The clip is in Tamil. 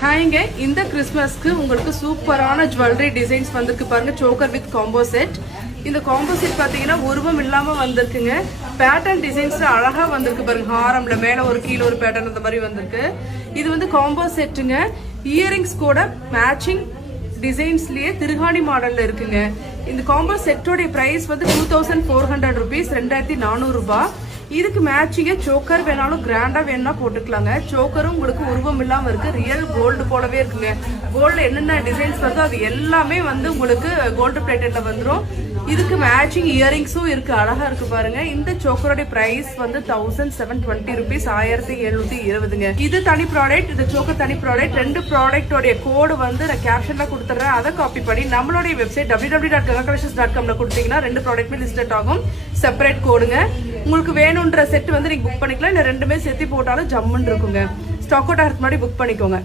ஹாய்ங்க, இந்த கிறிஸ்மஸ்க்கு உங்களுக்கு சூப்பரான ஜுவல்லரி டிசைன்ஸ் வந்திருக்கு பாருங்க. Choker with combo set. இந்த காம்போ செட் பாத்தீங்கன்னா உருவம் இல்லாம வந்திருக்குங்க. பேட்டர்ன் டிசைன்ஸ் அழகா வந்திருக்கு பாருங்க. ஹாரம்ல மேல ஒரு கீழே ஒரு பேட்டர்ன் அந்த மாதிரி வந்திருக்கு. இது வந்து காம்போ செட்டுங்க. இயரிங்ஸ் கூட மேட்சிங் டிசைன்ஸ்லயே திருகாணி மாடல்ல இருக்குங்க. இந்த காம்போ செட்டோட பிரைஸ் வந்து 2400 rupees, 2400 ரூபாய். இதுக்கு மேட்சிங்க சோக்கர் வேணாலும் கிராண்டா வேணா போட்டுக்கலாங்க. சோக்கரும் உங்களுக்கு உருவம் இல்லாம இருக்கு, ரியல் கோல்டு போலவே இருக்குங்க. கோல்டு என்னென்ன டிசைன்ஸ் வருதோ அது எல்லாமே வந்து உங்களுக்கு கோல்டு பிளேட்டட்ல வந்துடும். இதுக்கு மேட்சிங் இயரிங்ஸும் இருக்கு, அழகா இருக்கு பாருங்க. இந்த சோக்கரோட பிரைஸ் வந்து 1720 rupees, 1720. இது தனி ப்ராடக்ட், இது சோக்கர் தனி ப்ராடக்ட். ரெண்டு ப்ராடக்டோட கோடு வந்து நான் கேப்ஷன்ல கொடுத்துறேன். அதை காப்பி பண்ணி நம்மளுடைய வெப்சைட் www.gangacollections.com கொடுத்தீங்கன்னா ரெண்டு ப்ராடக்ட்மே லிஸ்ட் ஆகும். செப்பரேட் கோடுங்க. உங்களுக்கு வேணும்ன்ற செட் வந்து நீங்க புக் பண்ணிக்கலாம். இல்ல ரெண்டுமே சேர்த்து போட்டாலும் ஜம்முன்னு இருக்குங்க. ஸ்டாக் அவுட் ஆகிறதுக்கு முன்னாடி புக் பண்ணிக்கோங்க.